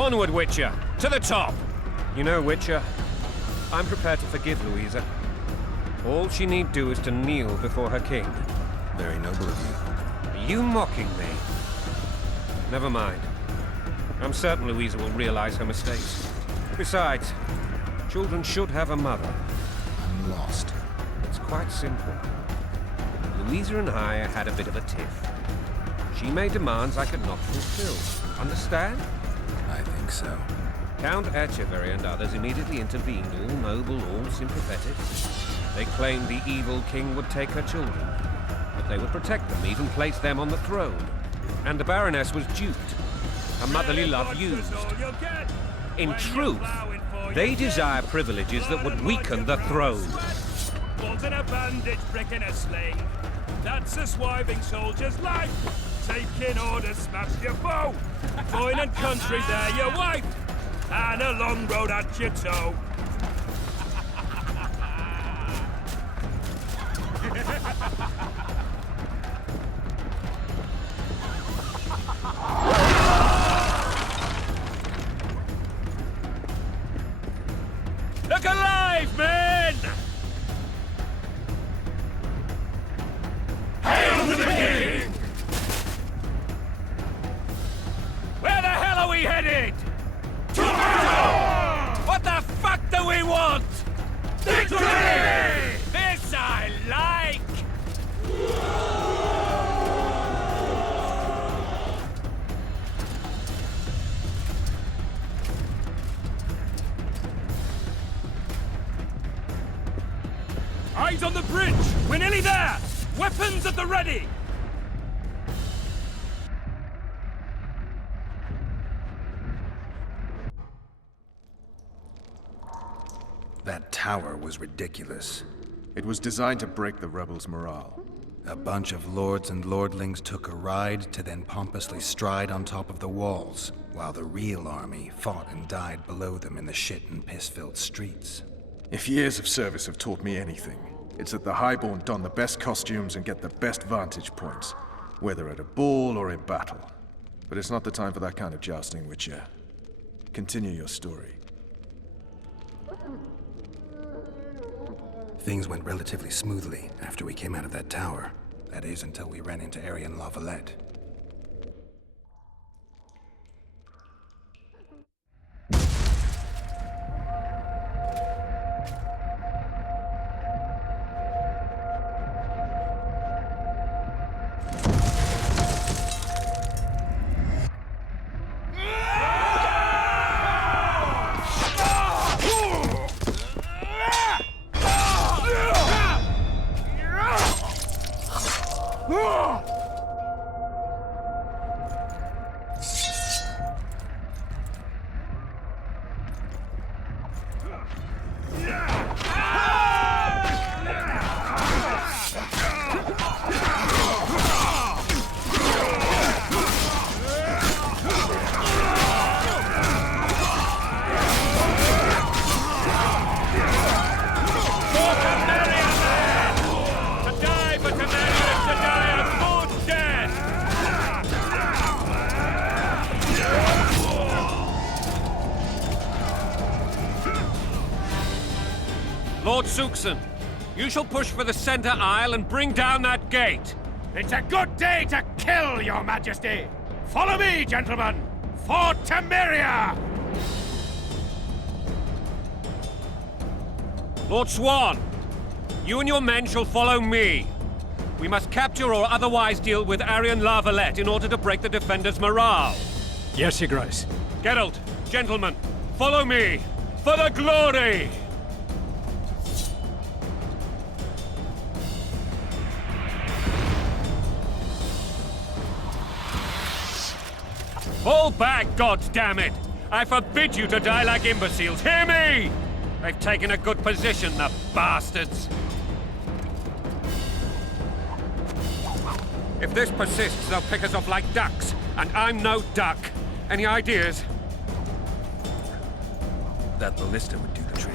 Onward, Witcher! To the top! You know, Witcher, I'm prepared to forgive Louisa. All she need do is to kneel before her king. Very noble of you. Are you mocking me? Never mind. I'm certain Louisa will realize her mistakes. Besides, children should have a mother. I'm lost. It's quite simple. Louisa and I had a bit of a tiff. She made demands I could not fulfill. Understand? I think so. Count Etcheverry and others immediately intervened, all noble, all sympathetic. They claimed the evil king would take her children, but they would protect them, even place them on the throne. And the Baroness was duped, her motherly love used. In truth, they desire privileges that would weaken the throne. Holding a bandage, bricking a slave. That's a swiving soldier's life. Taking orders, smash your foe. Foreign and country, there your wife. And a long road at your toe. Look alive, men! Hail to the king! Where the hell are we headed? To battle! What the fuck do we want? Victory! This I like! Eyes on the bridge! We're nearly there! Weapons at the ready! That tower was ridiculous. It was designed to break the rebels' morale. A bunch of lords and lordlings took a ride to then pompously stride on top of the walls, while the real army fought and died below them in the shit and piss-filled streets. If years of service have taught me anything, it's that the Highborn don the best costumes and get the best vantage points, whether at a ball or in battle. But it's not the time for that kind of jousting, Witcher. Continue your story. Things went relatively smoothly after we came out of that tower. That is, until we ran into Arian Lavalette. Lord Suxon, you shall push for the center aisle and bring down that gate. It's a good day to kill, your majesty! Follow me, gentlemen! For Temeria! Lord Swan, you and your men shall follow me. We must capture or otherwise deal with Arian Lavalette in order to break the defenders' morale. Yes, Your Grace. Geralt, gentlemen, follow me! For the glory! Fall back, goddammit! I forbid you to die like imbeciles. Hear me! They've taken a good position, the bastards. If this persists, they'll pick us off like ducks, and I'm no duck. Any ideas? That ballista would do the trick.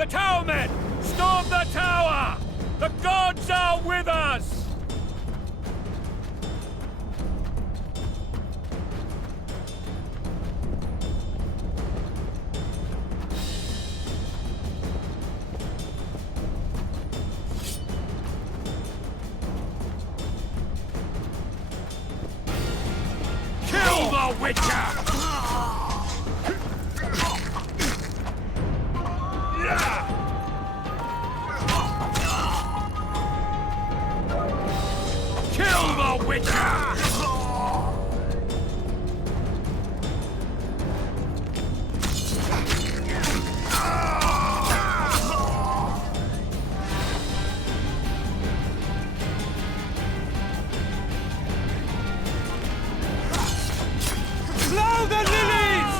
The Tower Men! Storm the tower! The gods are with us! Kill the Witcher! Kill the Witcher! Blow the lilies!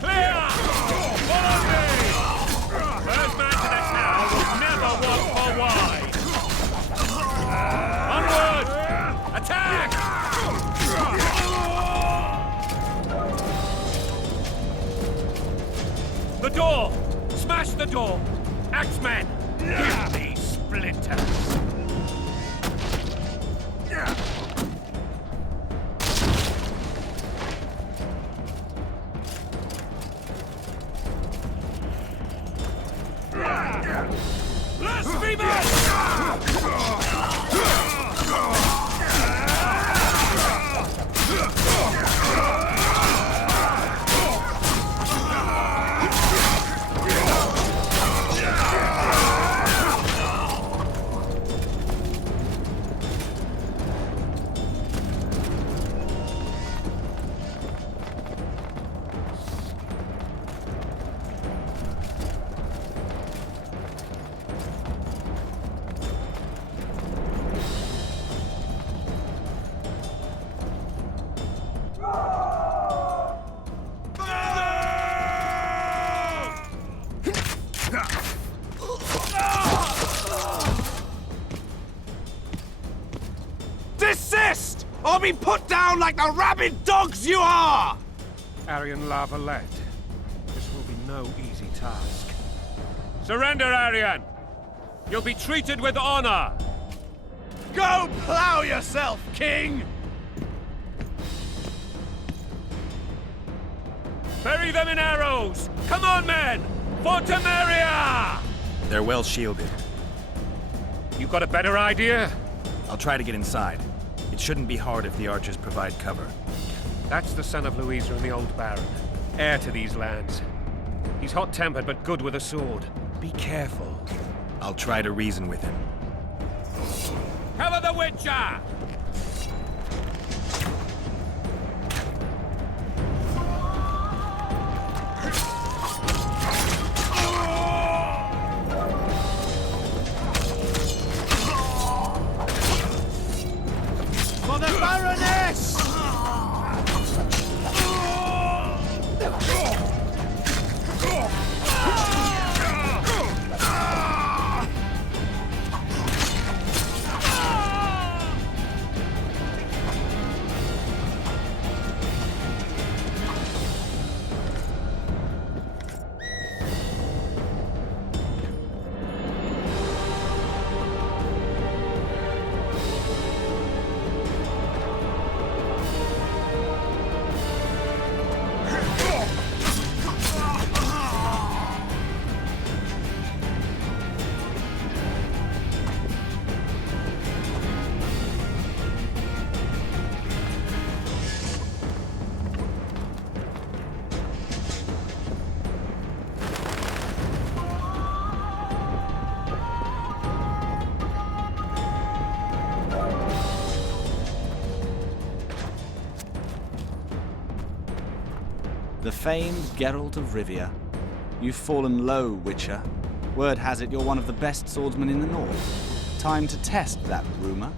Clear! Follow me! First man to the tower will never walk for wide. Onward! Attack! The door! Smash the door! Axemen! Give me splinters! Desist! Or be put down like the rabid dogs you are! Aryan La Valette. This will be no easy task. Surrender, Arian! You'll be treated with honor! Go plow yourself, King! Bury them in arrows! Come on, men! For Temeria! They're well shielded. You got a better idea? I'll try to get inside. It shouldn't be hard if the archers provide cover. That's the son of Louisa and the old Baron, heir to these lands. He's hot-tempered but good with a sword. Be careful. I'll try to reason with him. Cover the Witcher! For the Baroness! The famed Geralt of Rivia. You've fallen low, Witcher. Word has it you're one of the best swordsmen in the north. Time to test that rumor.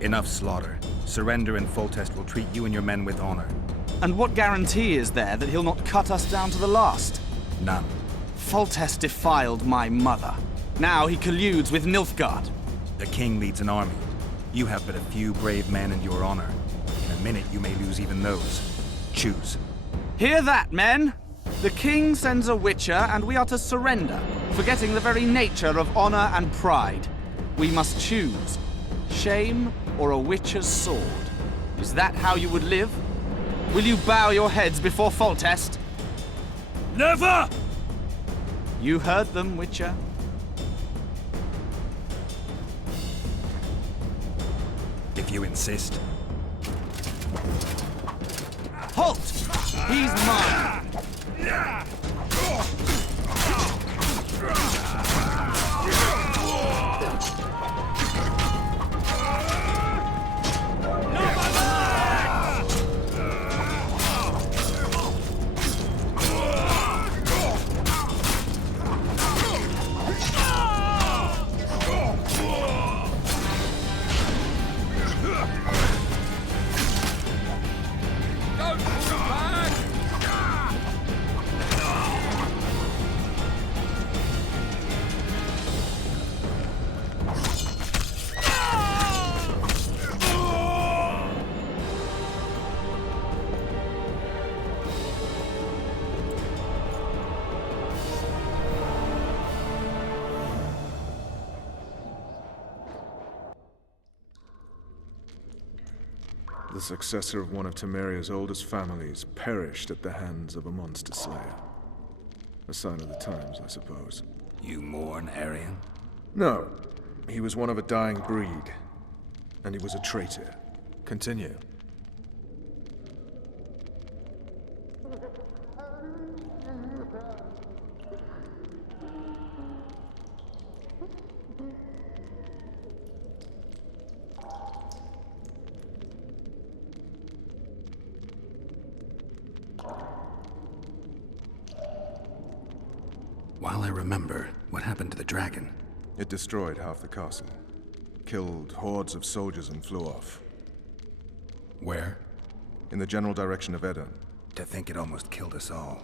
Enough slaughter. Surrender and Foltest will treat you and your men with honor. And what guarantee is there that he'll not cut us down to the last? None. Foltest defiled my mother. Now he colludes with Nilfgaard. The king leads an army. You have but a few brave men and your honor. In a minute, you may lose even those. Choose. Hear that, men? The king sends a Witcher, and we are to surrender, forgetting the very nature of honor and pride. We must choose. Shame or a Witcher's sword. Is that how you would live? Will you bow your heads before Foltest? Never! You heard them, Witcher. If you insist. Halt! He's mine! The successor of one of Temeria's oldest families perished at the hands of a monster slayer. A sign of the times, I suppose. You mourn, Arian? No. He was one of a dying breed. And he was a traitor. Continue. While I remember, what happened to the dragon? It destroyed half the castle. Killed hordes of soldiers and flew off. Where? In the general direction of Edon. To think it almost killed us all.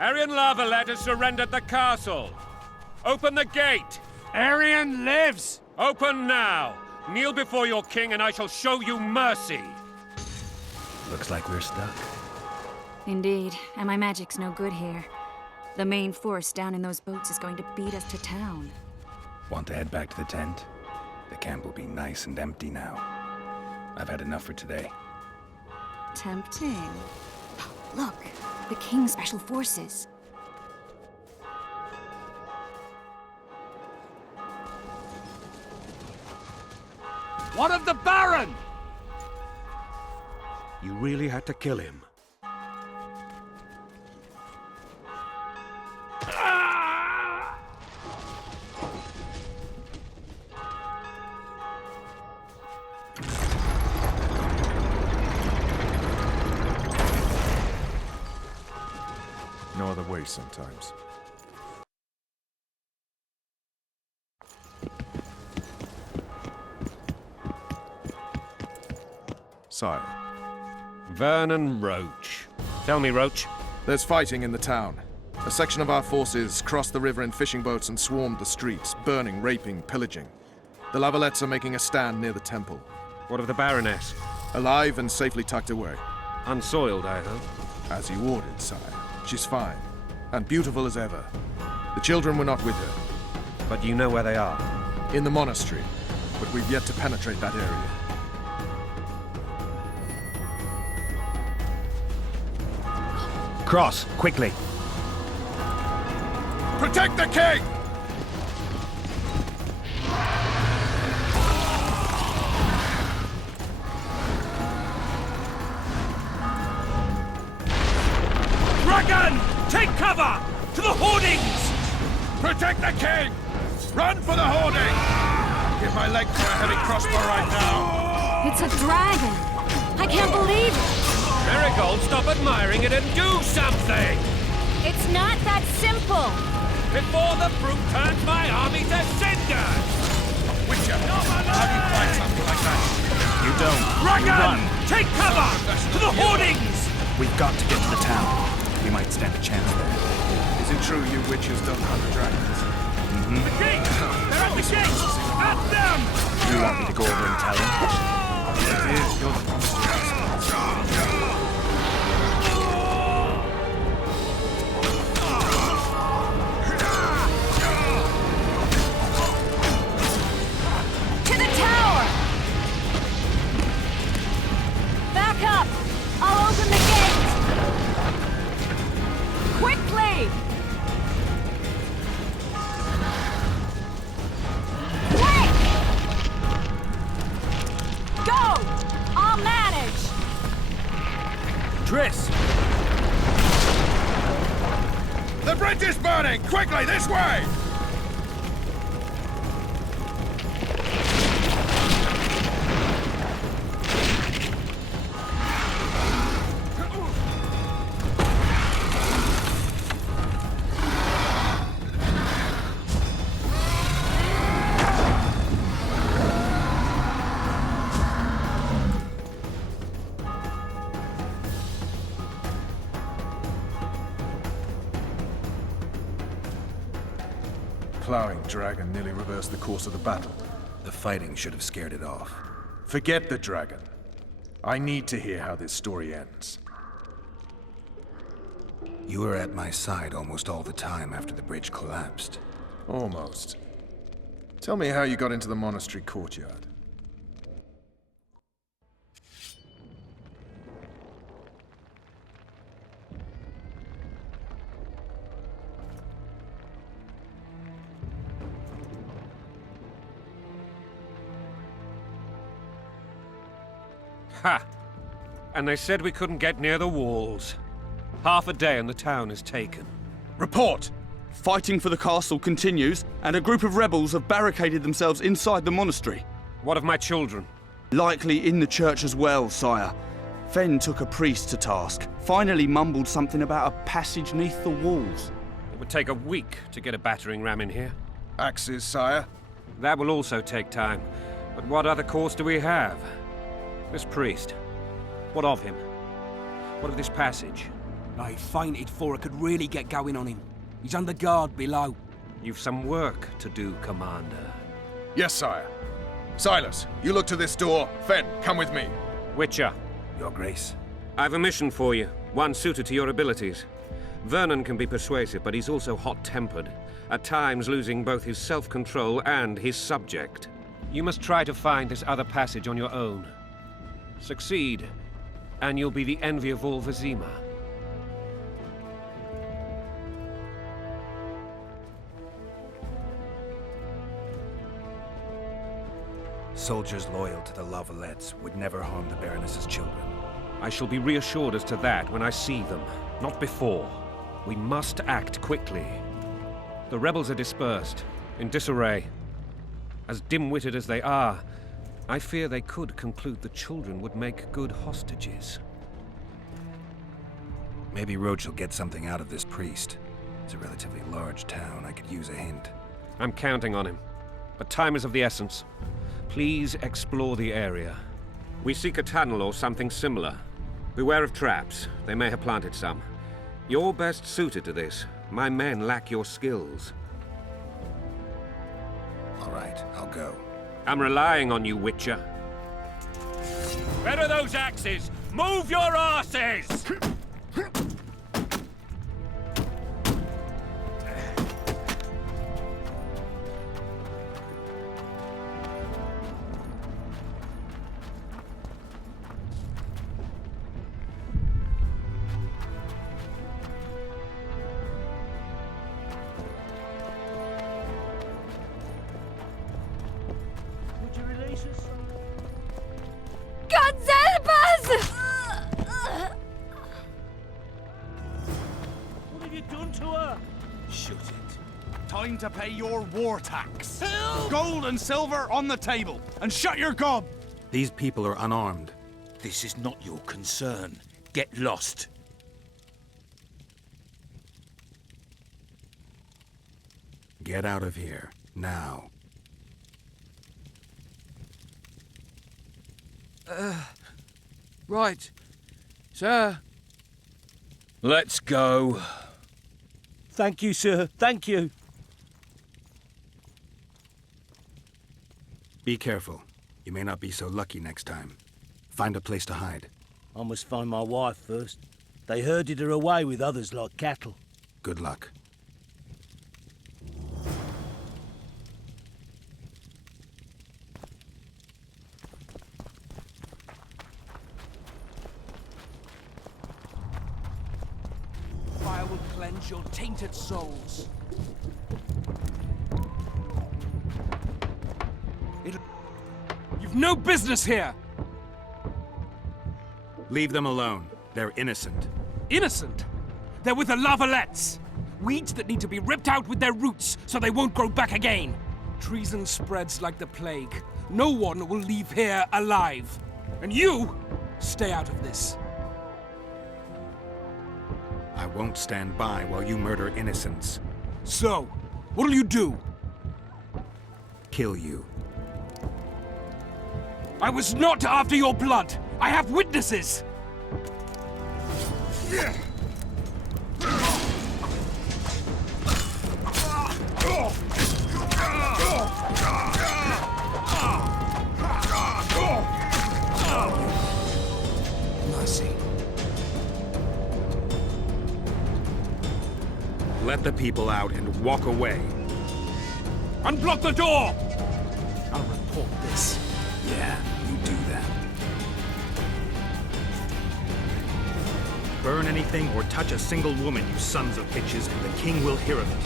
Arian Lavalette has surrendered the castle. Open the gate. Arian lives! Open now. Kneel before your king and I shall show you mercy. Looks like we're stuck. Indeed, and my magic's no good here. The main force down in those boats is going to beat us to town. Want to head back to the tent? The camp will be nice and empty now. I've had enough for today. Tempting. Look, the King's Special Forces. What of the Baron? You really had to kill him. No other way sometimes. Sire. Vernon Roach. Tell me, Roach. There's fighting in the town. A section of our forces crossed the river in fishing boats and swarmed the streets, burning, raping, pillaging. The Lavalettes are making a stand near the temple. What of the Baroness? Alive and safely tucked away. Unsoiled, I hope. As you ordered, sire. She's fine. And beautiful as ever. The children were not with her. But you know where they are. In the monastery. But we've yet to penetrate that area. Cross, quickly. Protect the king! Dragon! Take cover! To the hoardings! Protect the king! Run for the hoarding! Give my leg to a heavy crossbow right now! It's a dragon! I can't believe it! Marigold, stop admiring it and do something! It's not that simple! Before the brute turns my army to cinders! Witcher, how do you fight something like that? You don't. Dragon! Take cover! To the hoardings! We've got to get to the town. We might stand a chance there. Is it true you witches don't hunt dragons? The gate! They're at the gate! At them! You want me to go over and tell him? You're the monster. To the tower! Back up! I'll open the gate! Quickly! Quick! Go! I'll manage! Triss! The bridge is burning! Quickly, this way! Plowing dragon nearly reversed the course of the battle. The fighting should have scared it off. Forget the dragon. I need to hear how this story ends. You were at my side almost all the time after the bridge collapsed. Almost. Tell me how you got into the monastery courtyard. Ha! And they said we couldn't get near the walls. Half a day and the town is taken. Report! Fighting for the castle continues, and a group of rebels have barricaded themselves inside the monastery. What of my children? Likely in the church as well, sire. Fen took a priest to task, finally mumbled something about a passage neath the walls. It would take a week to get a battering ram in here. Axes, sire? That will also take time. But what other course do we have? This priest. What of him? What of this passage? I fainted before I could really get going on him. He's under guard below. You've some work to do, Commander. Yes, sire. Silas, you look to this door. Fen, come with me. Witcher, Your Grace. I've a mission for you, one suited to your abilities. Vernon can be persuasive, but he's also hot-tempered, at times losing both his self-control and his subject. You must try to find this other passage on your own. Succeed, and you'll be the envy of all Vizima. Soldiers loyal to the La Valettes would never harm the Baroness's children. I shall be reassured as to that when I see them, not before. We must act quickly. The rebels are dispersed, in disarray. As dim-witted as they are, I fear they could conclude the children would make good hostages. Maybe Roach will get something out of this priest. It's a relatively large town. I could use a hint. I'm counting on him, but time is of the essence. Please explore the area. We seek a tunnel or something similar. Beware of traps. They may have planted some. You're best suited to this. My men lack your skills. All right, I'll go. I'm relying on you, Witcher. Where are those axes? Move your asses! God's help us! What have you done to her? Shut it. Time to pay your war tax. Gold and silver on the table, and shut your gob! These people are unarmed. This is not your concern. Get lost. Get out of here, now. Right. Sir. Let's go. Thank you, sir. Thank you. Be careful. You may not be so lucky next time. Find a place to hide. I must find my wife first. They herded her away with others like cattle. Good luck. Fire will cleanse your tainted souls. You've no business here! Leave them alone. They're innocent. Innocent? They're with the La Valettes. Weeds that need to be ripped out with their roots so they won't grow back again. Treason spreads like the plague. No one will leave here alive. And you, stay out of this. I won't stand by while you murder innocents. So, what'll you do? Kill you. I was not after your blood. I have witnesses. Mercy. let the people out and walk away. Unblock the door! I'll report this. Yeah, you do that. Burn anything or touch a single woman, you sons of bitches, and the king will hear of it.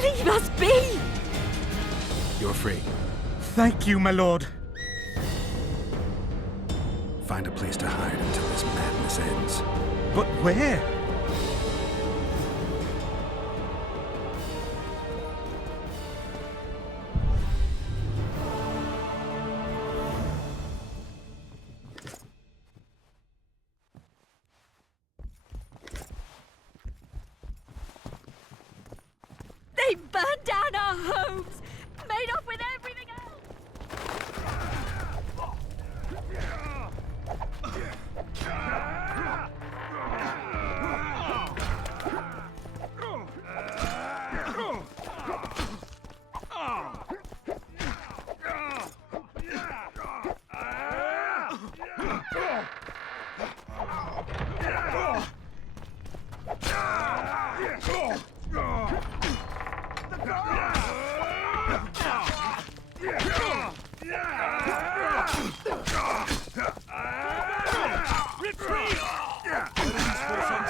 Leave us be! You're free. Thank you, my lord. Find a place to hide until this madness ends. But where? They burned down our homes, made off with everything else!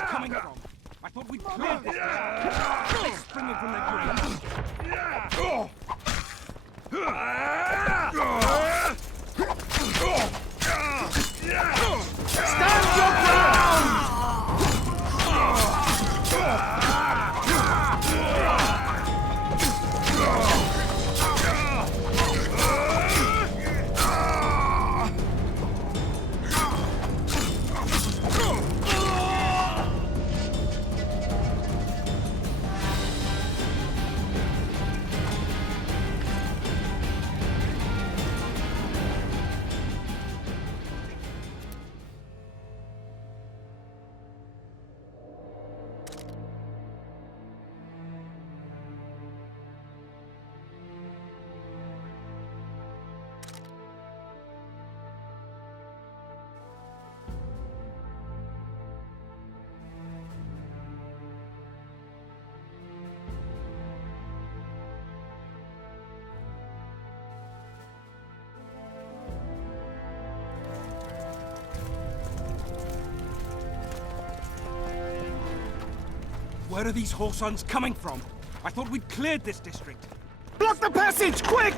Coming from? I thought we'd cleared this. Are they springing from their graves? Stand your ground! Where are these Horsons coming from? I thought we'd cleared this district. Block the passage, quick!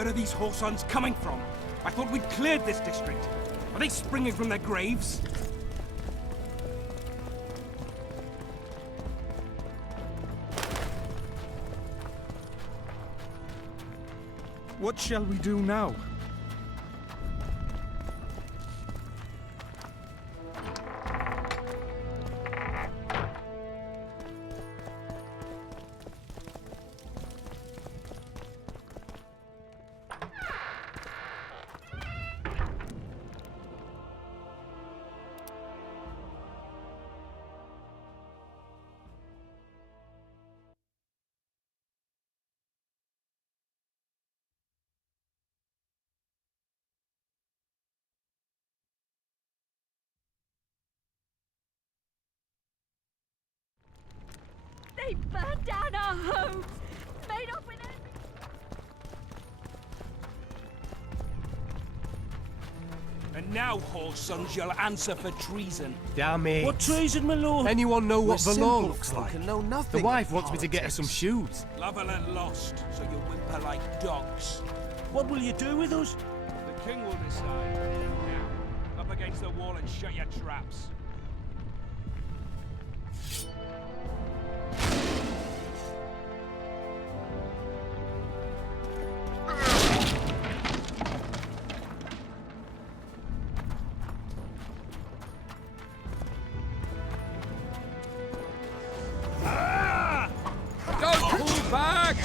Where are these Horsons coming from? I thought we'd cleared this district. Are they springing from their graves? What shall we do now? They burned down our homes, made off with everything. And now, Horsons, you'll answer for treason. Damn it. What treason, my lord? Anyone know what We're Valor simple looks folk like? and know nothing The wife of wants me to get her some politics. shoes. Lavalette lost, so you whimper like dogs. What will you do with us? The king will decide. Now, up against the wall and shut your traps. Don't pull back!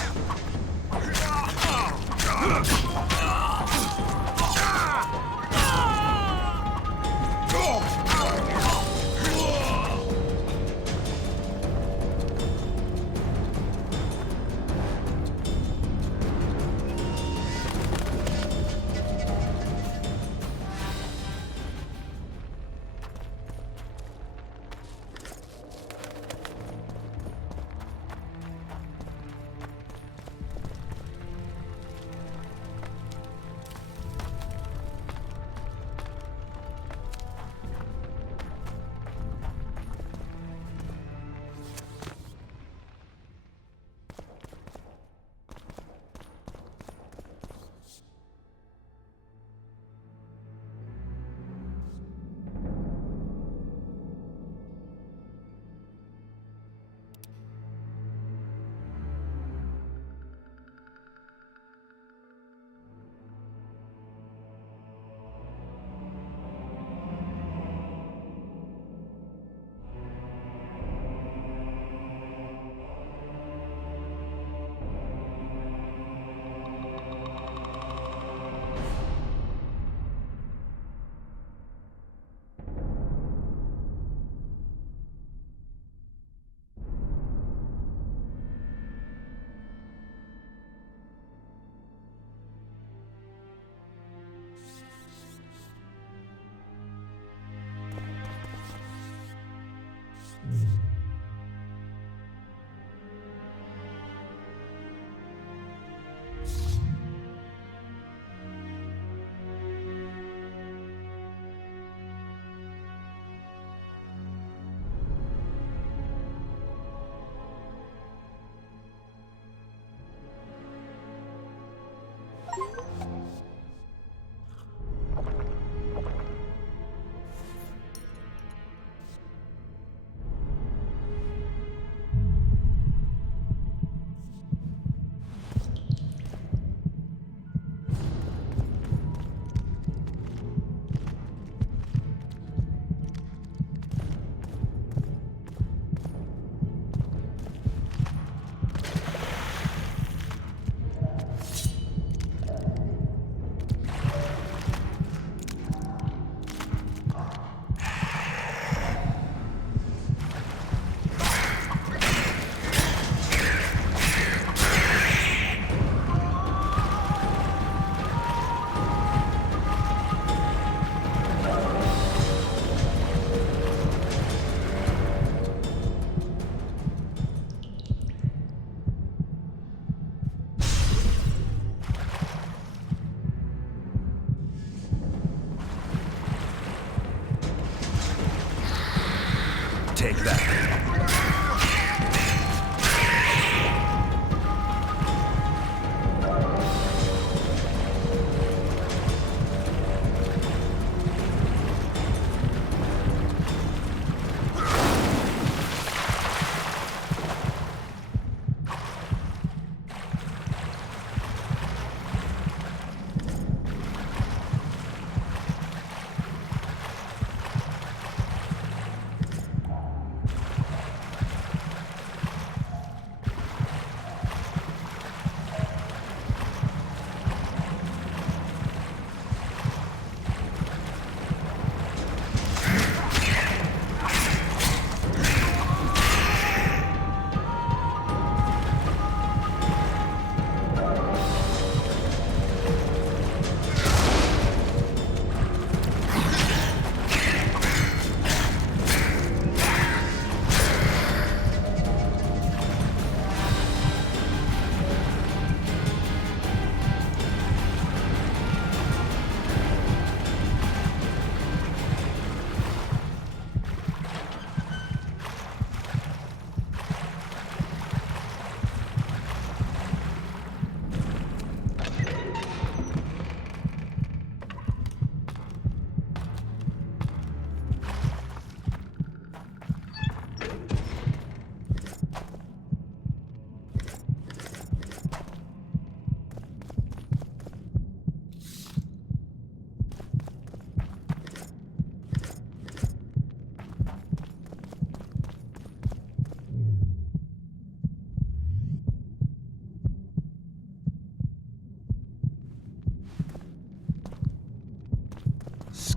Take that.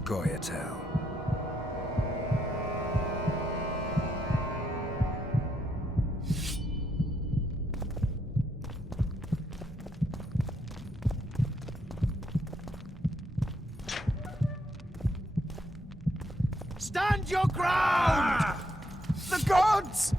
Goyatel. Stand your ground! The gods!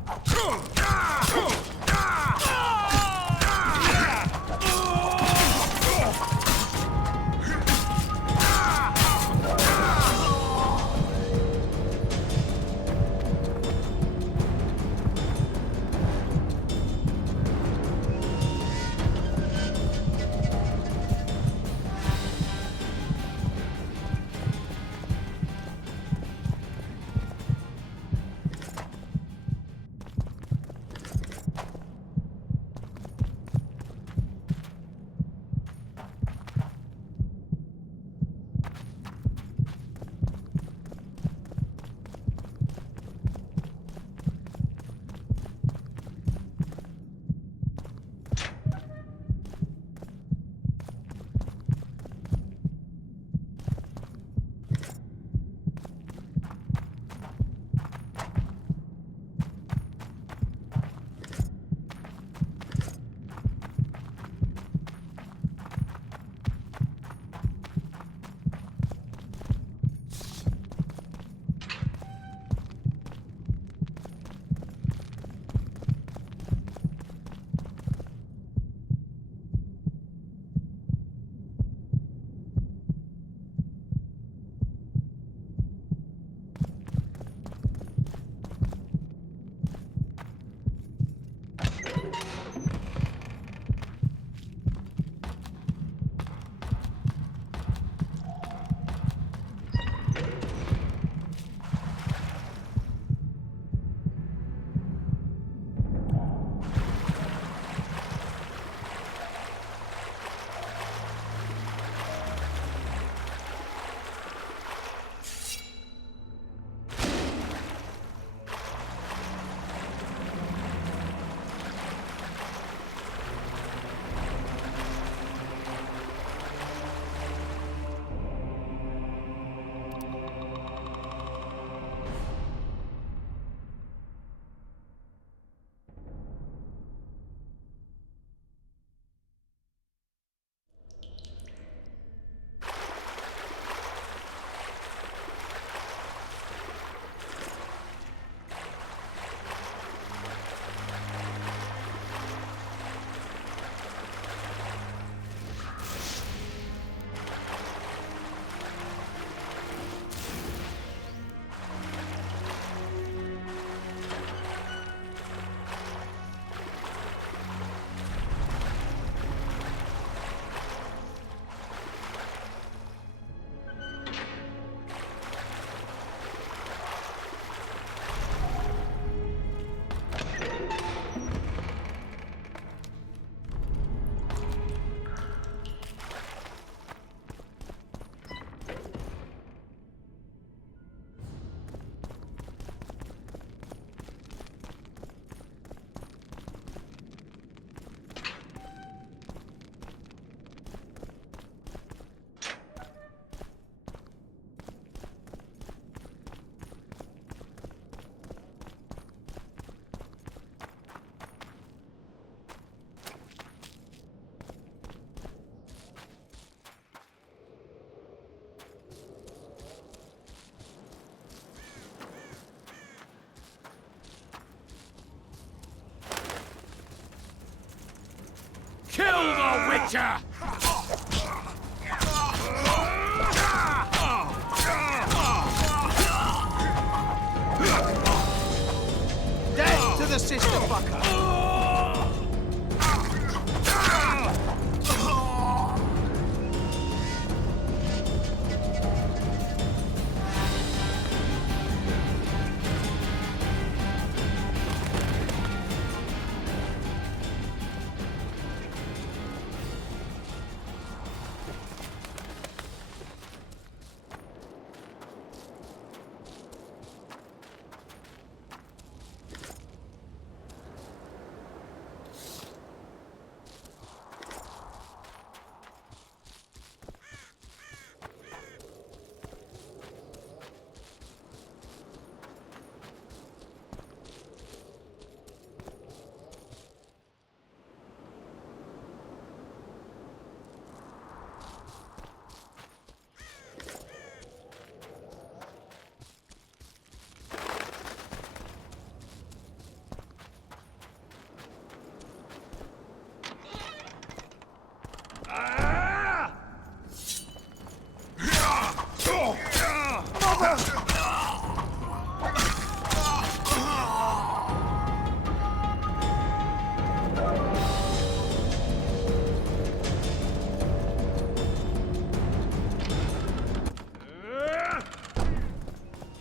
Kill the Witcher! Death to the sister fucker!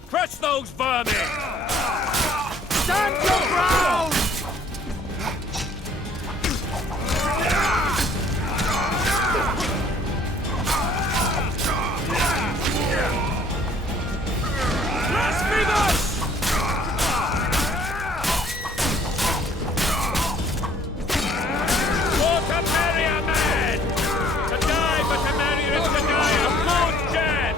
Crush those vermin! Stand your ground! Blasphemous! For Temeria, man! To die for Temeria is to die a good death!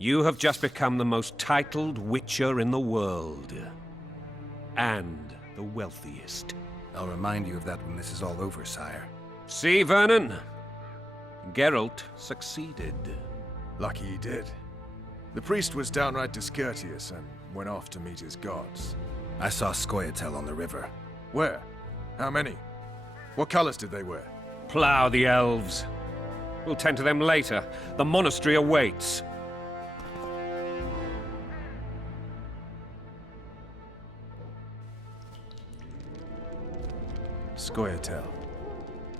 You have just become the most titled Witcher in the world. And the wealthiest. I'll remind you of that when this is all over, sire. See, Vernon? Geralt succeeded. Lucky he did. The priest was downright discourteous and went off to meet his gods. I saw Scoia'tael on the river. Where? How many? What colors did they wear? Plough the elves. We'll tend to them later. The monastery awaits. Scoia'tael.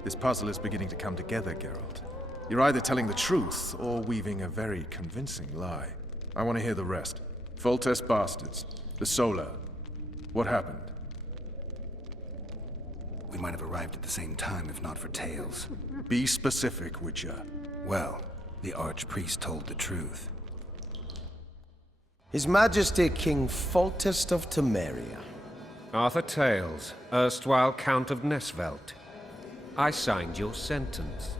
This puzzle is beginning to come together, Geralt. You're either telling the truth or weaving a very convincing lie. I want to hear the rest. Foltest bastards. The Solar. What happened? We might have arrived at the same time if not for Tales. Be specific, Witcher. Well, the Archpriest told the truth. His Majesty King Foltest of Temeria. Arthur Tales, erstwhile Count of Nesvelt. I signed your sentence.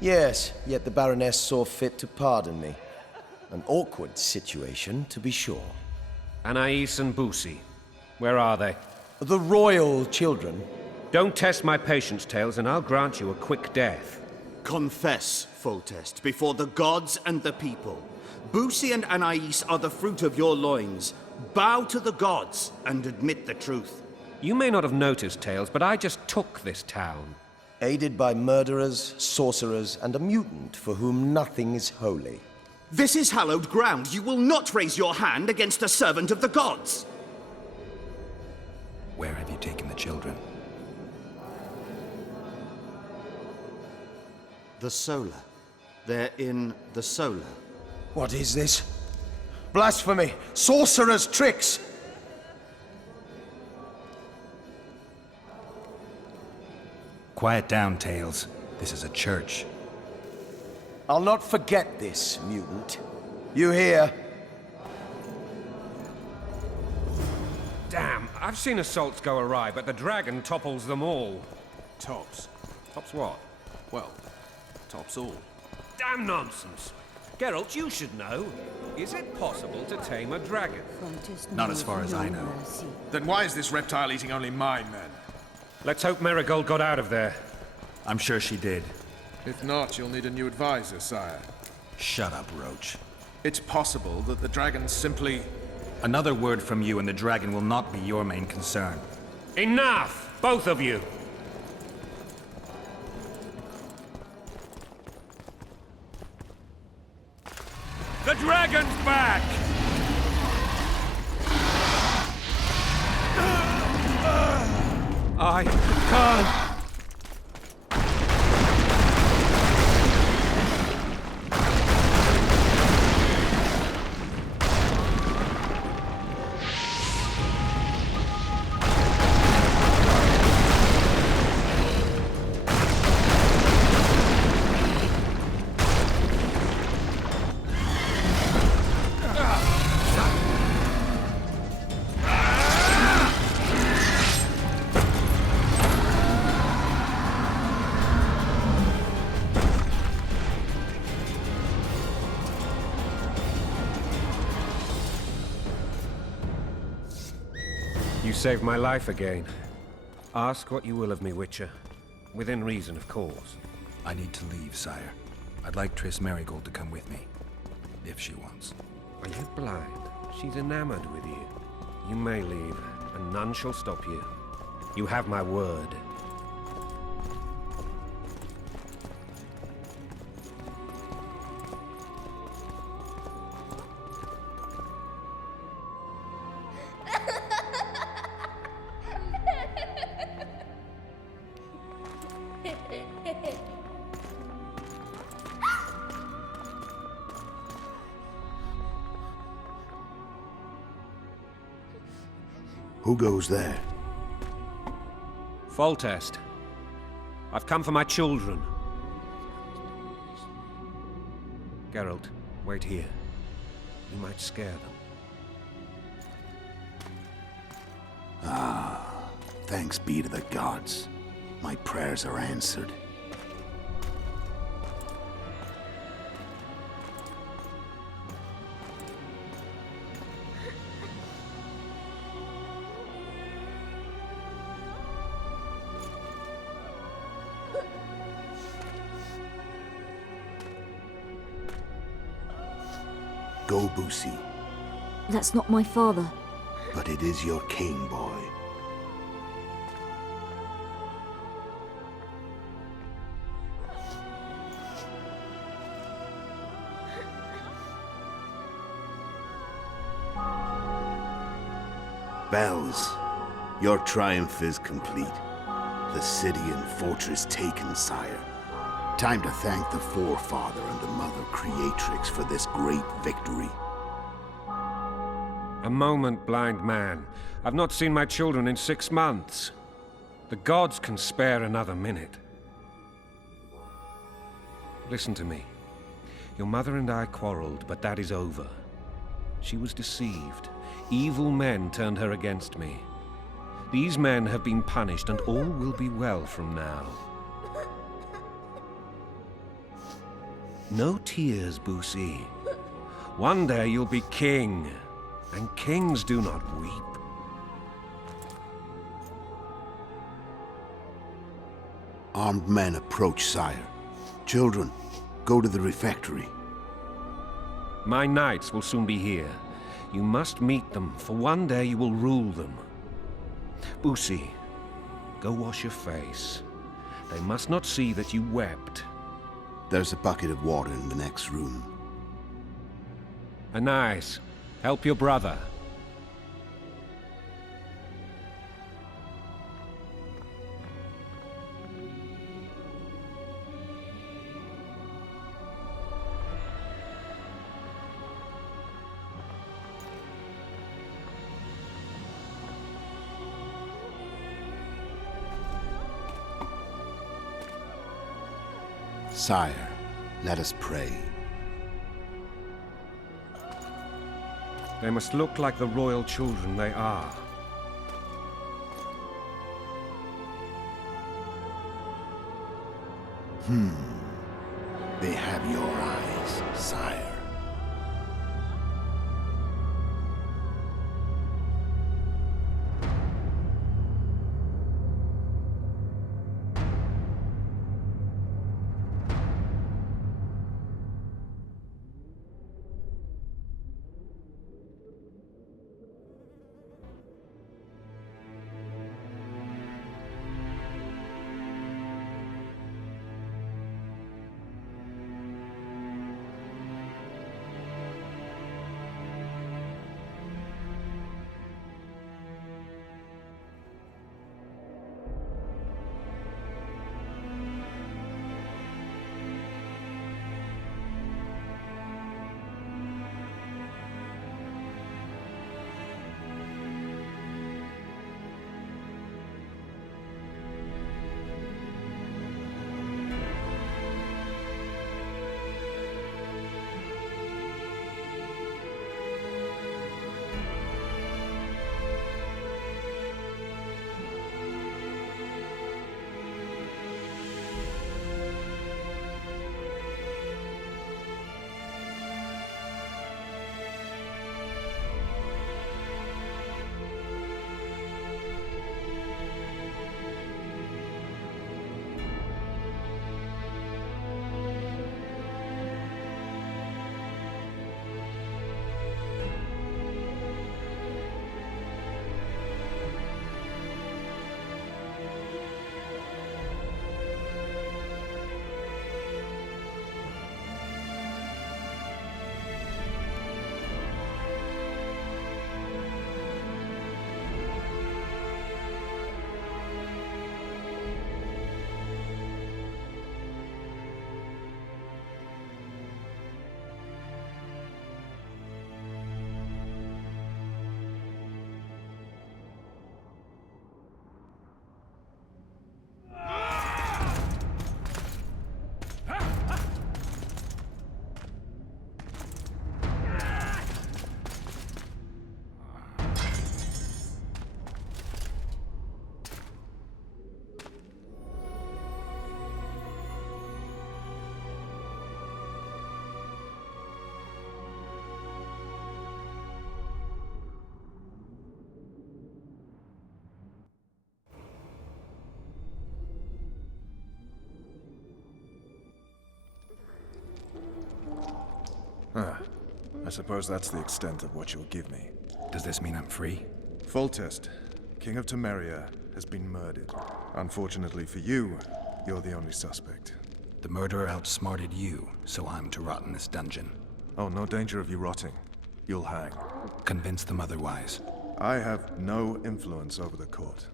Yes, yet the Baroness saw fit to pardon me. An awkward situation, to be sure. Anais and Boussy, where are they? The royal children. Don't test my patience, Tales, and I'll grant you a quick death. Confess, Foltest, before the gods and the people. Boussy and Anais are the fruit of your loins. Bow to the gods and admit the truth. You may not have noticed, Tales, but I just took this town. Aided by murderers, sorcerers, and a mutant for whom nothing is holy. This is hallowed ground. You will not raise your hand against a servant of the gods. Where have you taken the children? The Solar. They're in the Solar. What is this? Blasphemy! Sorcerer's tricks! Quiet down, Tales. This is a church. I'll not forget this, mutant. You hear? Damn, I've seen assaults go awry, but the dragon topples them all. Tops. Tops what? Well, tops all. Damn nonsense! Geralt, you should know. Is it possible to tame a dragon? Not as far as I know. Then why is this reptile eating only mine, then? Let's hope Marigold got out of there. I'm sure she did. If not, you'll need a new advisor, sire. Shut up, Roach. It's possible that the dragon simply... Another word from you and the dragon will not be your main concern. Enough! Both of you! The dragon's back! I can't... You saved my life again. Ask what you will of me, Witcher. Within reason, of course. I need to leave, sire. I'd like Triss Merigold to come with me. If she wants. Are you blind? She's enamored with you. You may leave, and none shall stop you. You have my word. Who goes there? Foltest. I've come for my children. Geralt, wait here. You might scare them. Thanks be to the gods. My prayers are answered. Go, Boosie. That's not my father. But it is your king, boy. Bells, your triumph is complete. The city and fortress taken, sire. Time to thank the Forefather and the Mother Creatrix for this great victory. A moment, blind man. I've not seen my children in 6 months. The gods can spare another minute. Listen to me. Your mother and I quarreled, but that is over. She was deceived. Evil men turned her against me. These men have been punished, and all will be well from now. No tears, Boosie. One day you'll be king, and kings do not weep. Armed men approach, sire. Children, go to the refectory. My knights will soon be here. You must meet them, for one day you will rule them. Boosie, go wash your face. They must not see that you wept. There's a bucket of water in the next room. Anais, help your brother. Sire, let us pray. They must look like the royal children they are. They have your eyes, sire. I suppose that's the extent of what you'll give me. Does this mean I'm free? Foltest, King of Temeria, has been murdered. Unfortunately for you, you're the only suspect. The murderer outsmarted you, so I'm to rot in this dungeon. Oh, no danger of you rotting. You'll hang. Convince them otherwise. I have no influence over the court.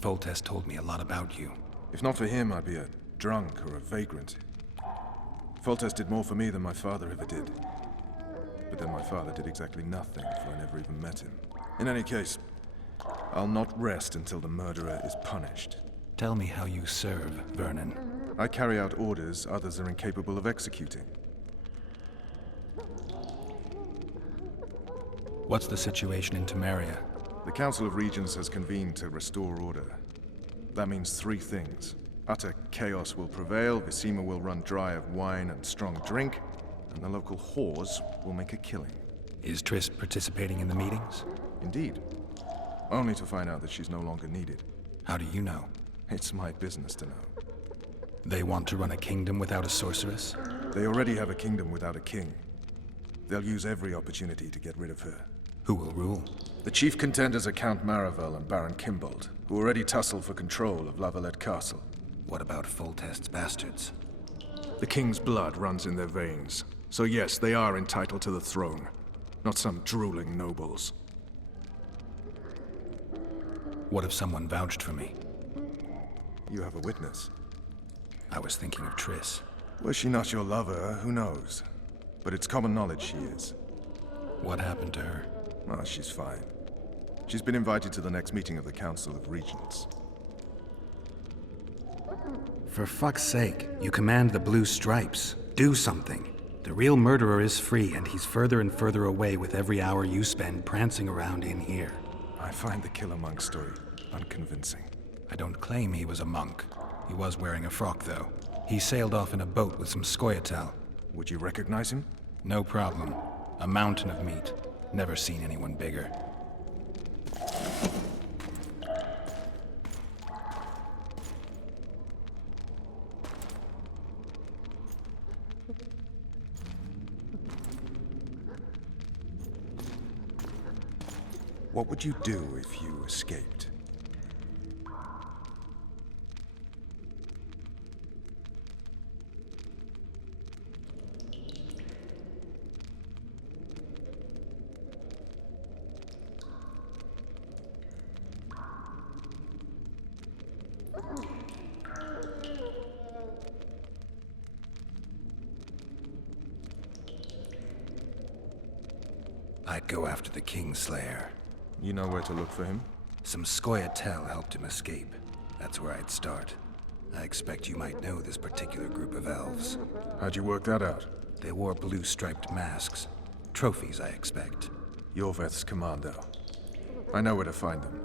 Foltest told me a lot about you. If not for him, I'd be a drunk or a vagrant. Foltest did more for me than my father ever did. But then my father did exactly nothing, for I never even met him. In any case, I'll not rest until the murderer is punished. Tell me how you serve, Vernon. I carry out orders others are incapable of executing. What's the situation in Temeria? The Council of Regents has convened to restore order. That means three things. Utter chaos will prevail, Visima will run dry of wine and strong drink, and the local whores will make a killing. Is Triss participating in the meetings? Indeed. Only to find out that she's no longer needed. How do you know? It's my business to know. They want to run a kingdom without a sorceress? They already have a kingdom without a king. They'll use every opportunity to get rid of her. Who will rule? The chief contenders are Count Maravel and Baron Kimbold, who already tussle for control of La Valette Castle. What about Foltest's bastards? The king's blood runs in their veins. So yes, they are entitled to the throne. Not some drooling nobles. What if someone vouched for me? You have a witness. I was thinking of Triss. Were she not your lover, who knows? But it's common knowledge she is. What happened to her? Oh, she's fine. She's been invited to the next meeting of the Council of Regents. For fuck's sake, you command the Blue Stripes. Do something. The real murderer is free, and he's further and further away with every hour you spend prancing around in here. I find the Killer Monk story unconvincing. I don't claim he was a monk. He was wearing a frock, though. He sailed off in a boat with some Scoia'tael. Would you recognize him? No problem. A mountain of meat. Never seen anyone bigger. What would you do if you escaped? I'd go after the Kingslayer. You know where to look for him? Some Scoia'tael helped him escape. That's where I'd start. I expect you might know this particular group of elves. How'd you work that out? They wore blue-striped masks. Trophies, I expect. Yorveth's commando. I know where to find them.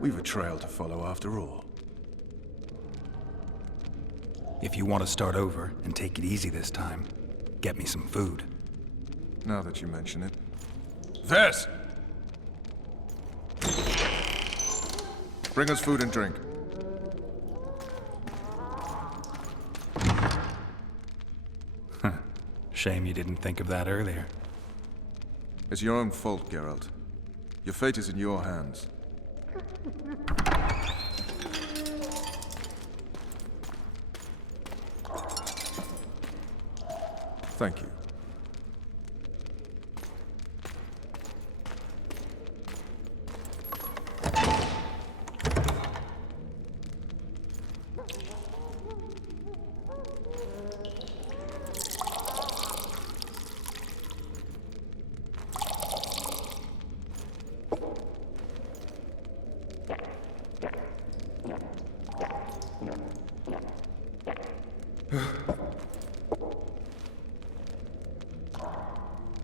We've a trail to follow after all. If you want to start over and take it easy this time, get me some food. Now that you mention it. Ves! Bring us food and drink. Shame you didn't think of that earlier. It's your own fault, Geralt. Your fate is in your hands. Thank you.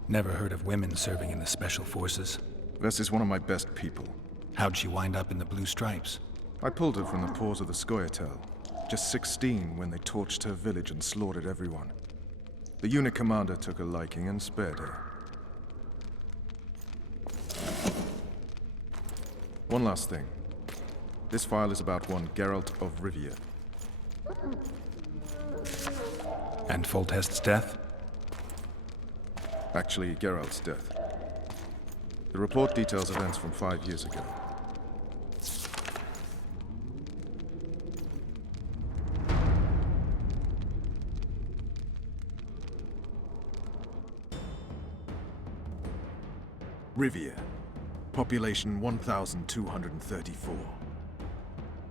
Never heard of women serving in the Special Forces. Ves is one of my best people. How'd she wind up in the Blue Stripes? I pulled her from the paws of the Scoia'tael. Just 16 when they torched her village and slaughtered everyone. The unit commander took a liking and spared her. One last thing. This file is about one Geralt of Rivia. And Foltest's death? Actually, Geralt's death. The report details events from 5 years ago. Rivia. Population 1,234.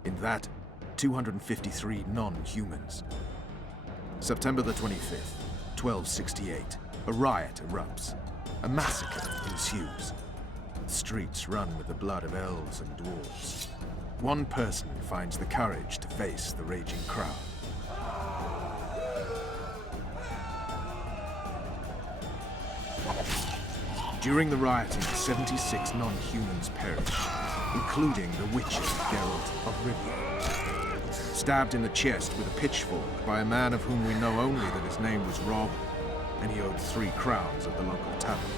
In that, 253 non-humans. September the 25th, 1268. A riot erupts. A massacre ensues. The streets run with the blood of elves and dwarves. One person finds the courage to face the raging crowd. During the rioting, 76 non-humans perished, including the Witcher, Geralt of Rivia. Stabbed in the chest with a pitchfork by a man of whom we know only that his name was Rob, and he owed 3 crowns at the local tavern.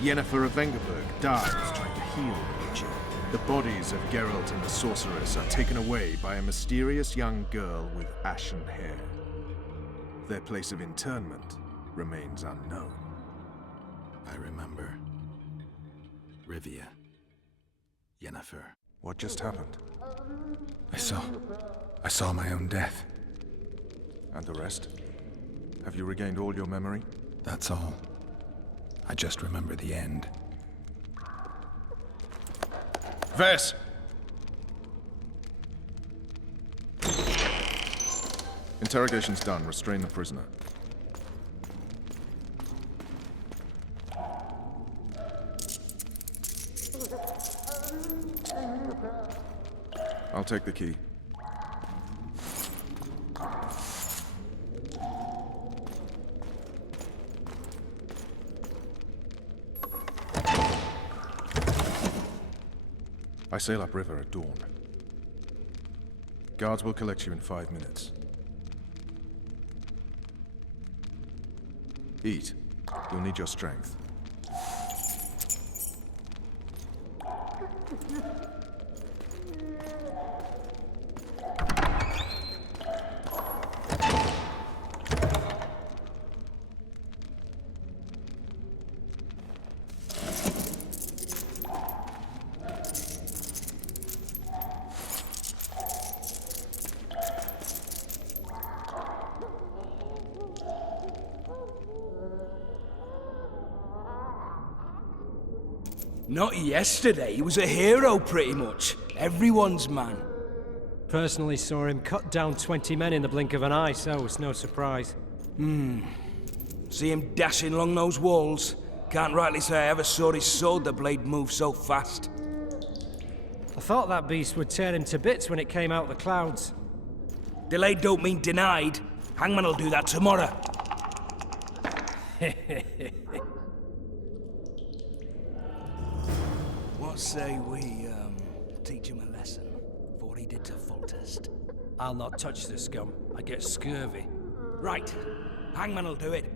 Yennefer of Vengerberg dies trying to heal the Witcher. The bodies of Geralt and the sorceress are taken away by a mysterious young girl with ashen hair. Their place of internment remains unknown. I remember. Rivia. Yennefer. What just happened? I saw my own death. And the rest? Have you regained all your memory? That's all. I just remember the end. Ves! Interrogation's done. Restrain the prisoner. I'll take the key. I sail upriver at dawn. Guards will collect you in 5 minutes. Eat. You'll need your strength. Not yesterday. He was a hero, pretty much. Everyone's man. Personally saw him cut down 20 men in the blink of an eye, so it's no surprise. See him dashing along those walls? Can't rightly say I ever saw his sword the blade move so fast. I thought that beast would tear him to bits when it came out of the clouds. Delayed don't mean denied. Hangman will do that tomorrow. What say we, teach him a lesson, for what he did to Foltest? I'll not touch the scum. I get scurvy. Right. Hangman will do it.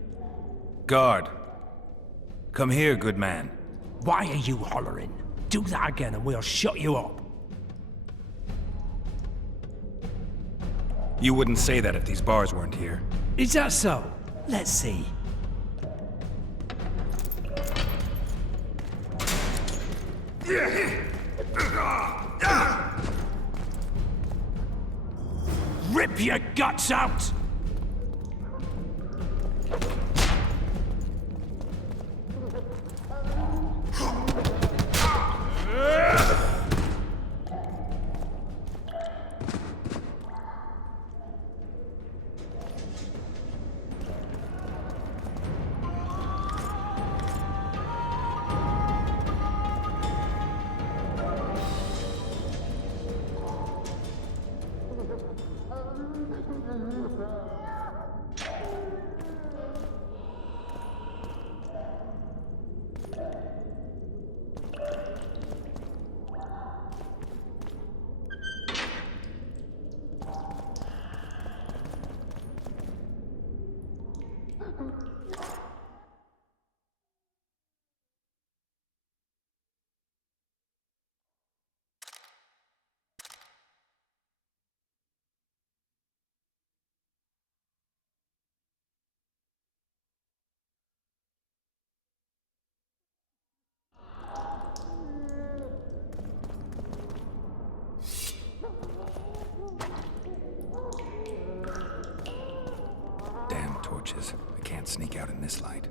Guard. Come here, good man. Why are you hollering? Do that again and we'll shut you up. You wouldn't say that if these bars weren't here. Is that so? Let's see. Rip your guts out! Damn torches. I can't sneak out in this light.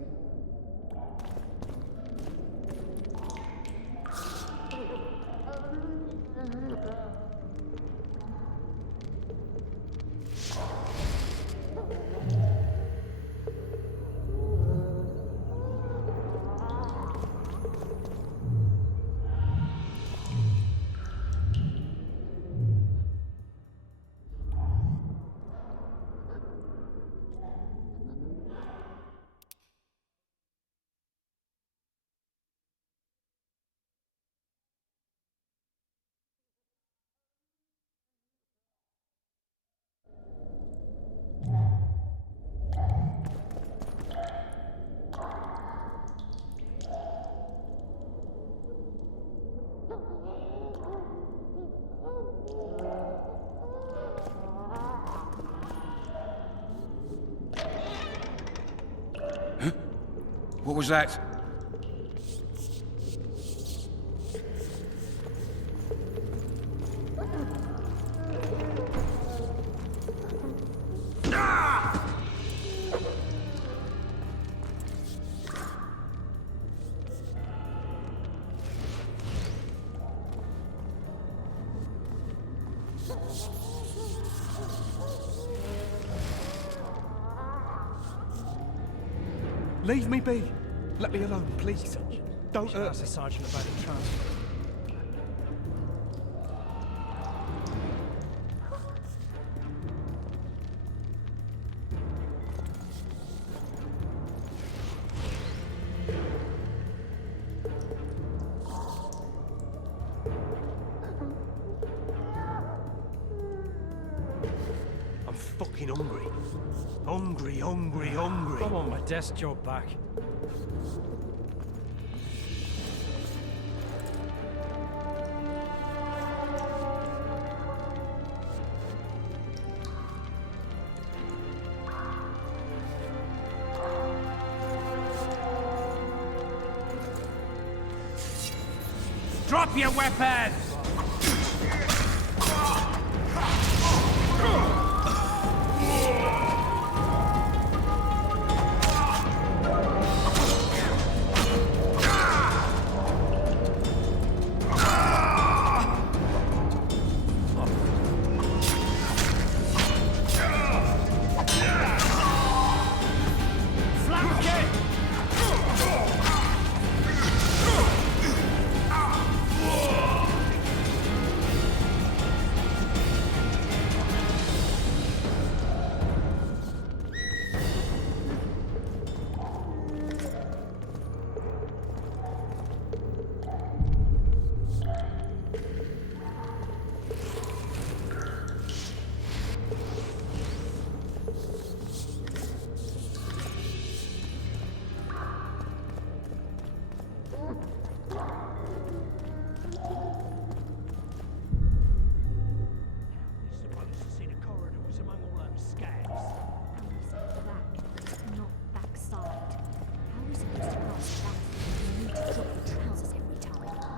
What was that? Leave me be. Let me alone, please. Don't hurt Ask the sergeant about the transfer. fucking hungry. Hungry, hungry, hungry. I want my desk job back. Drop your weapon!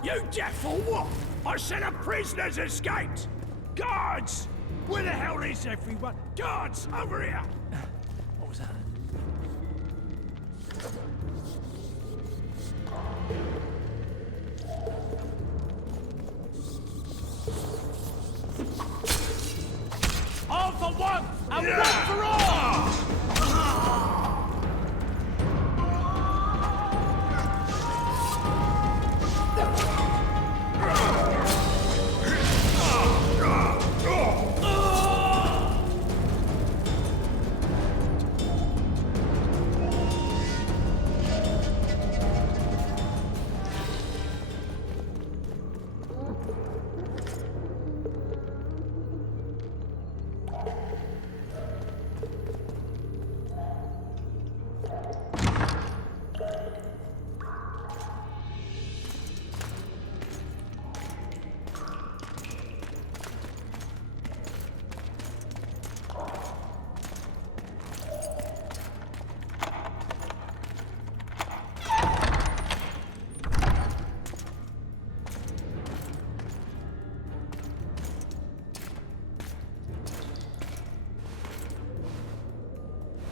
You deaf or what? I said a prisoner's escaped! Guards! Where the hell is everyone? Guards, over here! What was that? All for one, and one for all!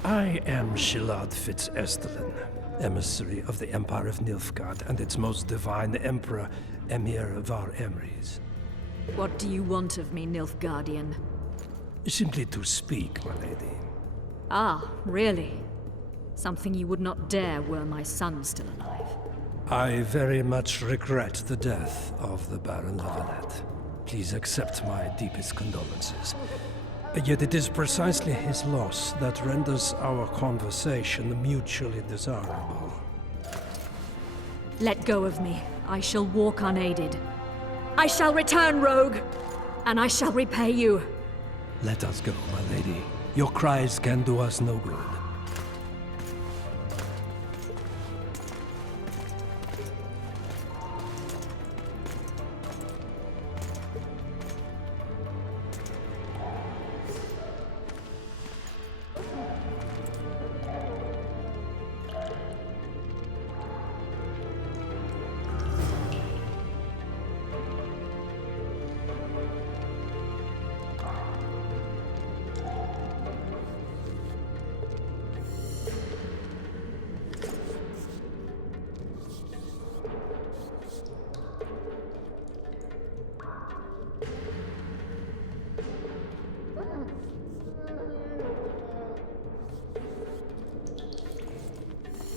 I am Shilad Fitz-Estelin, emissary of the Empire of Nilfgaard and its most divine Emperor, Emir Var Emreis. What do you want of me, Nilfgaardian? Simply to speak, my lady. Ah, really? Something you would not dare were my son still alive. I very much regret the death of the Baron Lavalette. Please accept my deepest condolences. Yet it is precisely his loss that renders our conversation mutually desirable. Let go of me. I shall walk unaided. I shall return, rogue! And I shall repay you. Let us go, my lady. Your cries can do us no good.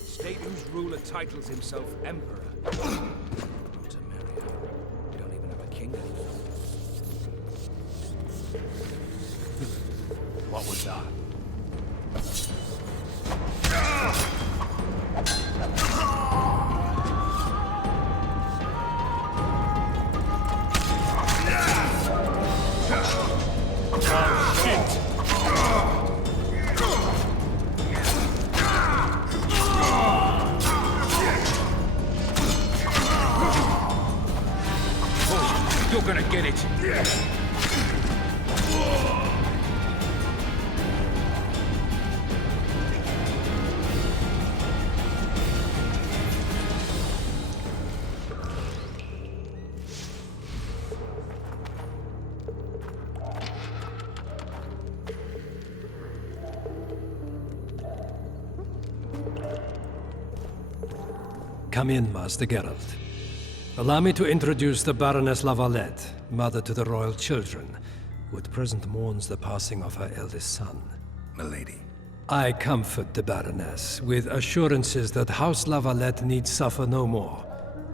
State whose ruler titles himself Emperor. Not Temeria. We don't even have a king anymore. What was that? Oh, shit! You're gonna get it. Come in, Master Geralt. Allow me to introduce the Baroness Lavalette, mother to the royal children, who at present mourns the passing of her eldest son. Milady. I comfort the Baroness with assurances that House Lavalette need suffer no more,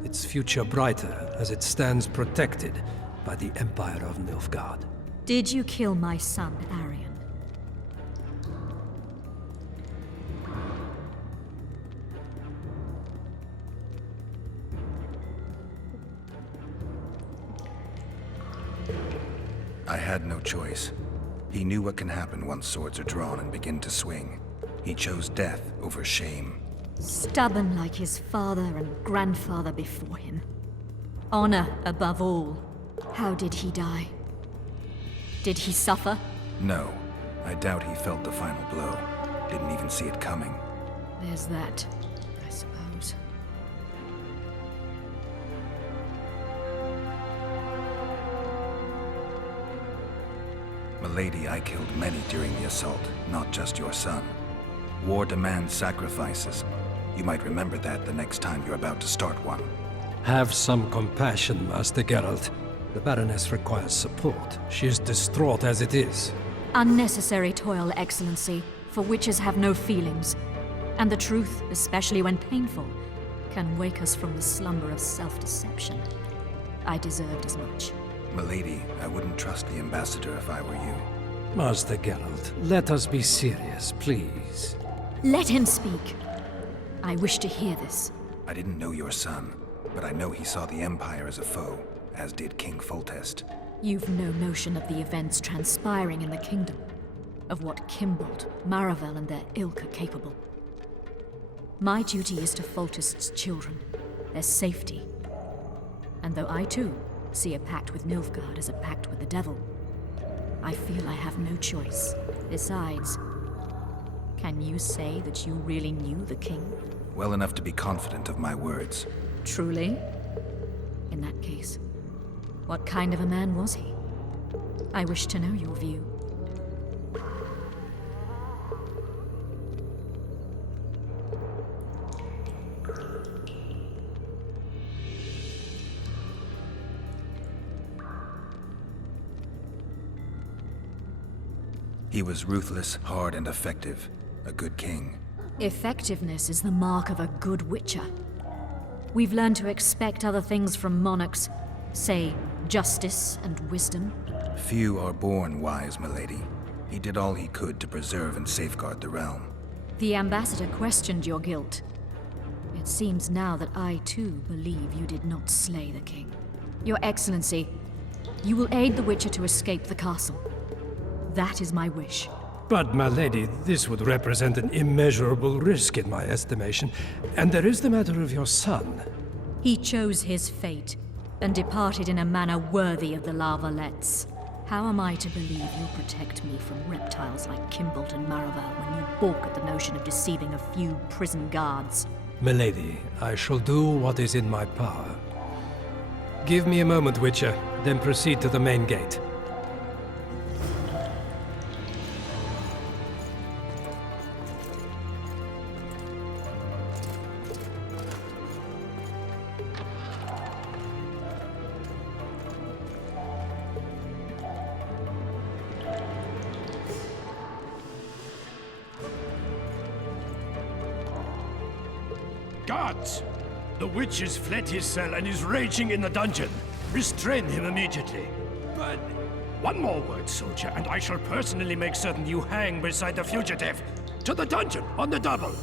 its future brighter as it stands protected by the Empire of Nilfgaard. Did you kill my son, Arion? I had no choice. He knew what can happen once swords are drawn and begin to swing. He chose death over shame. Stubborn like his father and grandfather before him. Honor above all. How did he die? Did he suffer? No. I doubt he felt the final blow. Didn't even see it coming. There's that, I suppose. Milady, I killed many during the assault, not just your son. War demands sacrifices. You might remember that the next time you're about to start one. Have some compassion, Master Geralt. The Baroness requires support. She is distraught as it is. Unnecessary toil, Excellency, for witches have no feelings. And the truth, especially when painful, can wake us from the slumber of self-deception. I deserved as much. Milady, I wouldn't trust the ambassador if I were you. Master Geralt, let us be serious, please. Let him speak. I wish to hear this. I didn't know your son, but I know he saw the Empire as a foe, as did King Foltest. You've no notion of the events transpiring in the kingdom, of what Kimbold, Maravel, and their ilk are capable. My duty is to Foltest's children, their safety. And though I too see a pact with Nilfgaard as a pact with the devil, I feel I have no choice. Besides, can you say that you really knew the king? Well enough to be confident of my words. Truly? In that case, what kind of a man was he? I wish to know your view. He was ruthless, hard, and effective. A good king. Effectiveness is the mark of a good witcher. We've learned to expect other things from monarchs, say, justice and wisdom. Few are born wise, milady. He did all he could to preserve and safeguard the realm. The ambassador questioned your guilt. It seems now that I too believe you did not slay the king. Your Excellency, you will aid the Witcher to escape the castle. That is my wish. But, my lady, this would represent an immeasurable risk in my estimation. And there is the matter of your son. He chose his fate, and departed in a manner worthy of the Lavalettes. How am I to believe you'll protect me from reptiles like Kimbold and Maravel when you balk at the notion of deceiving a few prison guards? Milady, I shall do what is in my power. Give me a moment, Witcher, then proceed to the main gate. Guards! The witch has fled his cell and is raging in the dungeon. Restrain him immediately. But one more word, soldier, and I shall personally make certain you hang beside the fugitive. To the dungeon, on the double!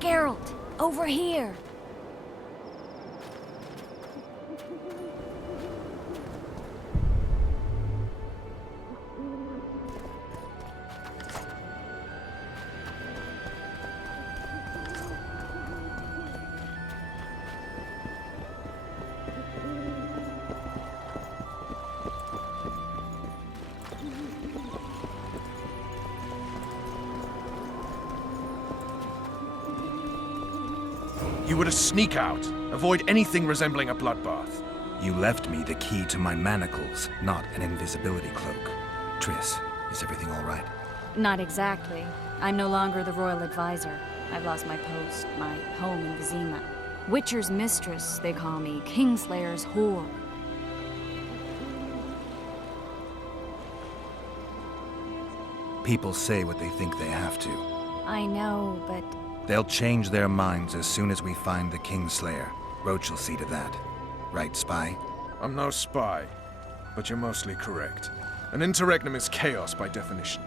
Geralt, over here. You were to sneak out. Avoid anything resembling a bloodbath. You left me the key to my manacles, not an invisibility cloak. Triss, is everything all right? Not exactly. I'm no longer the royal advisor. I've lost my post, my home in Vizima. Witcher's mistress, they call me. Kingslayer's whore. People say what they think they have to. I know, but... They'll change their minds as soon as we find the Kingslayer. Roach will see to that. Right, spy? I'm no spy, but you're mostly correct. An interregnum is chaos by definition.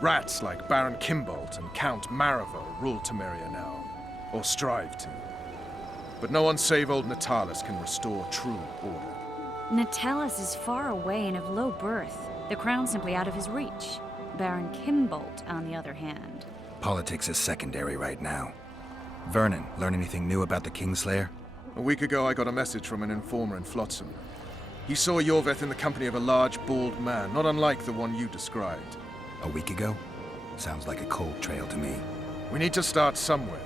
Rats like Baron Kimbolt and Count Maravel rule Temeria now, or strive to. But no one save old Natalis can restore true order. Natalis is far away and of low birth. The crown's simply out of his reach. Baron Kimbolt, on the other hand. Politics is secondary right now. Vernon, learn anything new about the Kingslayer? A week ago, I got a message from an informer in Flotsam. He saw Yorveth in the company of a large, bald man, not unlike the one you described. A week ago? Sounds like a cold trail to me. We need to start somewhere.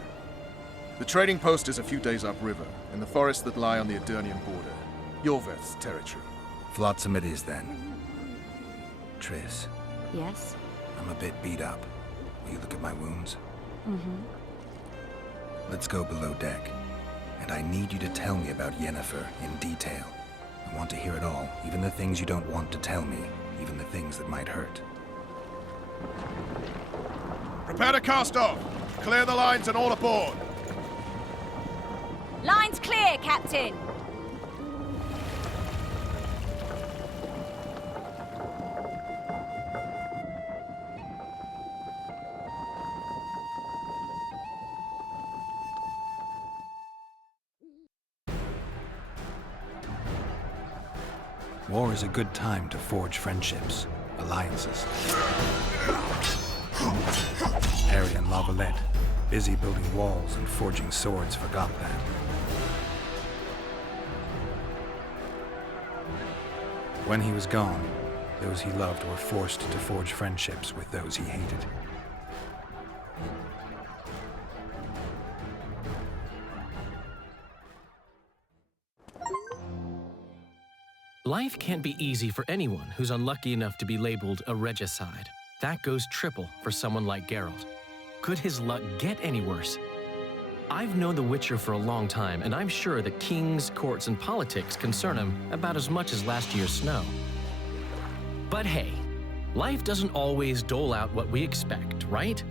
The trading post is a few days upriver, in the forests that lie on the Aedirnian border. Yorveth's territory. Flotsam it is, then. Triss. Yes? I'm a bit beat up. Will you look at my wounds? Mm-hmm. Let's go below deck. And I need you to tell me about Yennefer in detail. I want to hear it all, even the things you don't want to tell me, even the things that might hurt. Prepare to cast off! Clear the lines and all aboard! Line's clear, Captain! War is a good time to forge friendships, alliances. Harry and Lavalette, busy building walls and forging swords, forgot that. When he was gone, those he loved were forced to forge friendships with those he hated. Life can't be easy for anyone who's unlucky enough to be labeled a regicide. That goes triple for someone like Geralt. Could his luck get any worse? I've known the Witcher for a long time, and I'm sure that kings, courts, and politics concern him about as much as last year's snow. But hey, life doesn't always dole out what we expect, right?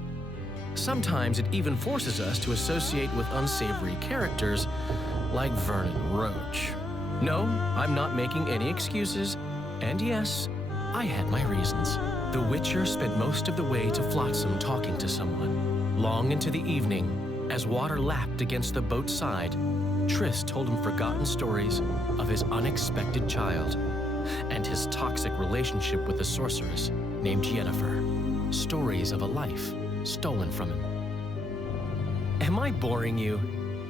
Sometimes it even forces us to associate with unsavory characters like Vernon Roach. No, I'm not making any excuses, and yes, I had my reasons. The Witcher spent most of the way to Flotsam talking to someone. Long into the evening, as water lapped against the boat's side, Triss told him forgotten stories of his unexpected child and his toxic relationship with a sorceress named Yennefer. Stories of a life stolen from him. Am I boring you?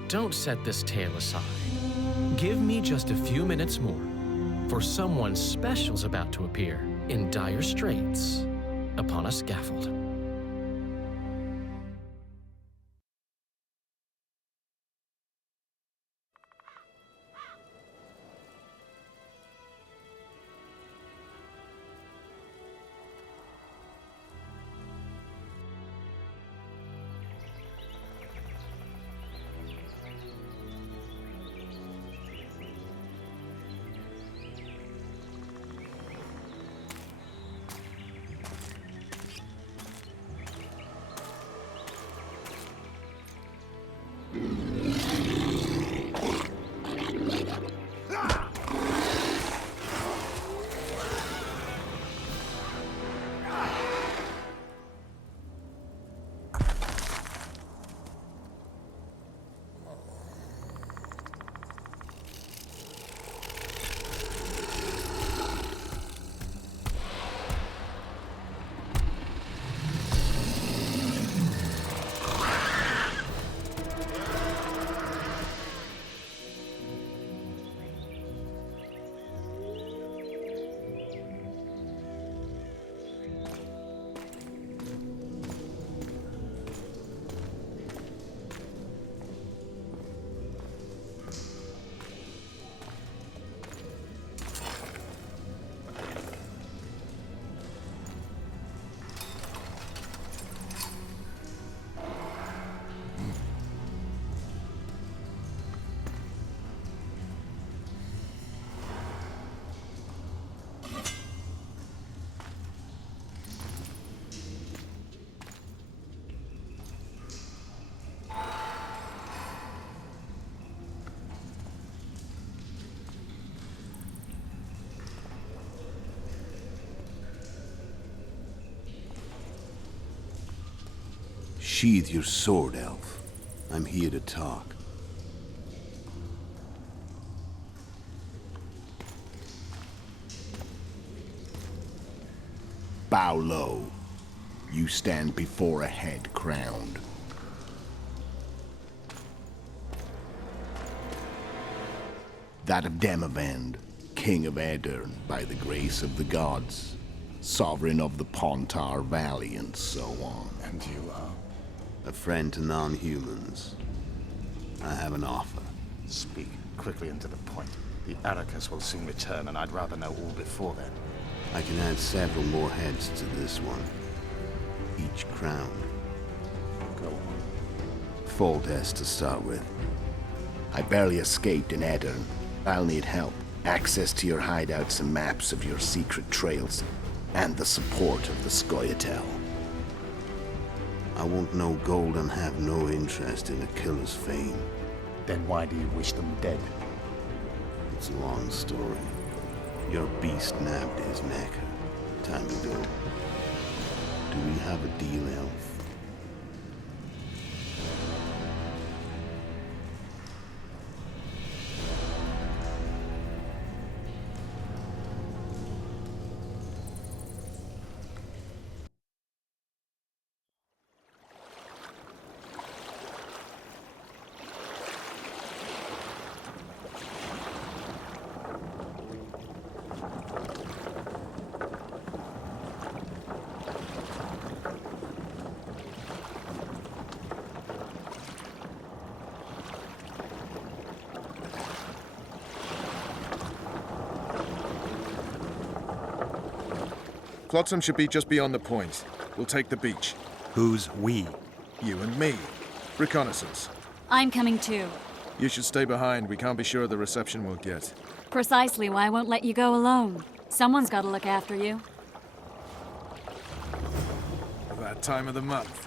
Don't set this tale aside. Give me just a few minutes more, for someone special's about to appear in dire straits upon a scaffold. Sheathe your sword, Elf. I'm here to talk. Bow low. You stand before a head crowned. That of Demavend, King of Aedirn by the grace of the gods, sovereign of the Pontar Valley and so on. And you are? A friend to non-humans. I have an offer. Speak quickly and to the point. The Arrakis will soon return, and I'd rather know all before then. I can add several more heads to this one. Each crowned. Go on. Foltest to start with. I barely escaped in Aedirn. I'll need help. Access to your hideouts and maps of your secret trails. And the support of the Scoia'tael. I want no gold and have no interest in a killer's fame. Then why do you wish them dead? It's a long story. Your beast nabbed his neck. Time to go. Do we have a deal, Elf? Flotsam should be just beyond the point. We'll take the beach. Who's we? You and me. Reconnaissance. I'm coming too. You should stay behind. We can't be sure of the reception we'll get. Precisely why I won't let you go alone. Someone's got to look after you. That time of the month.